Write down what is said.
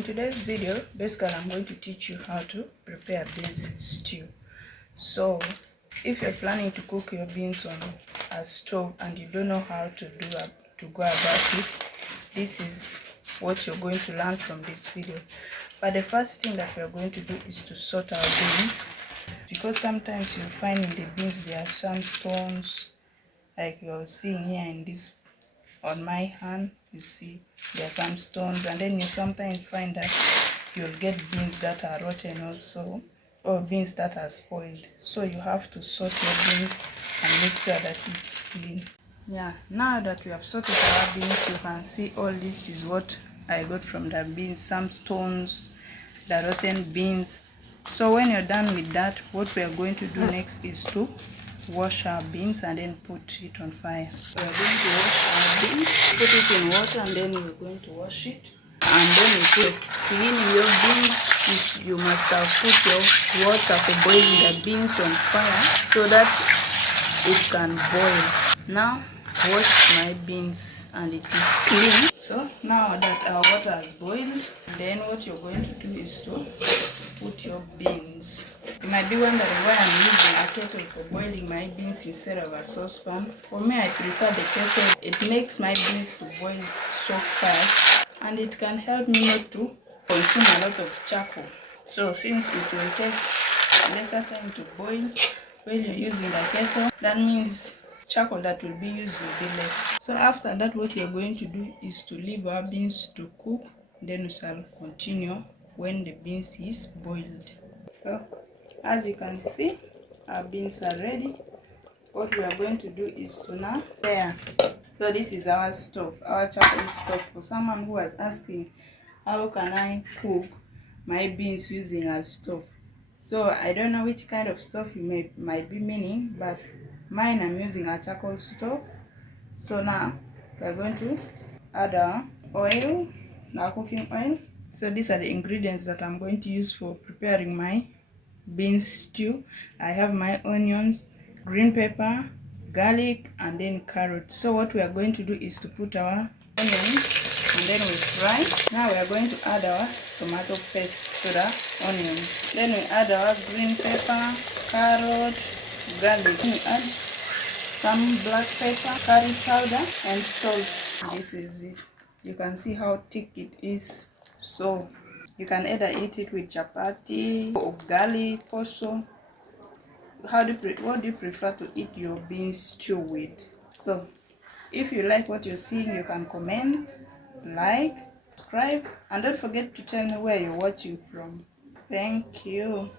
in today's video, basically I'm going to teach you how to prepare beans stew. So if you're planning to cook your beans on a stove and you don't know how to go about it, this is what you're going to learn from this video. But the first thing that we're going to do is to sort our beans, because sometimes you'll find in the beans there are some stones, like you're seeing here in this on my hand. You see there are some stones, and then you sometimes find that you'll get beans that are rotten also, or beans that are spoiled. So you have to sort your beans and make sure that it's clean. Yeah, now that we have sorted our beans, you can see all this is what I got from the beans, some stones, the rotten beans. So when you're done with that, what we are going to do next is to wash our beans and then put it on fire. We are going to wash our beans, put it in water, and then we're going to wash it. And then if you're cleaning your beans, you must have put your water for boiling the beans on fire so that it can boil. Now wash my beans and it is clean. So now that our water has boiled, then what you're going to do is to put your beans. You might be wondering why I'm using a kettle for boiling my beans instead of a saucepan. For me, I prefer the kettle. It makes my beans to boil so fast, and it can help me not to consume a lot of charcoal. So since it will take lesser time to boil when you're using the kettle, that means charcoal that will be used will be less. So after that, what we are going to do is to leave our beans to cook. Then we shall continue when the beans is boiled. So as you can see, our beans are ready. What we are going to do is to now prepare. So this is our stove, our charcoal stove. For someone who was asking how can I cook my beans using a stove, so I don't know which kind of stove you might be meaning, but mine, I'm using a charcoal stove. So now we're going to add our oil, our cooking oil. So these are the ingredients that I'm going to use for preparing my beans stew. I have my onions, green pepper, garlic, and then carrot. So what we are going to do is to put our onions and then we fry. Now we are going to add our tomato paste to the onions. Then we add our green pepper, carrot, garlic. We add some black pepper, curry powder, and salt. This is it. You can see how thick it is. So you can either eat it with chapati or garlic also. What do you prefer to eat your beans stew with? So if you like what you're seeing, you can comment, like, subscribe, and don't forget to tell me where you're watching from. Thank you.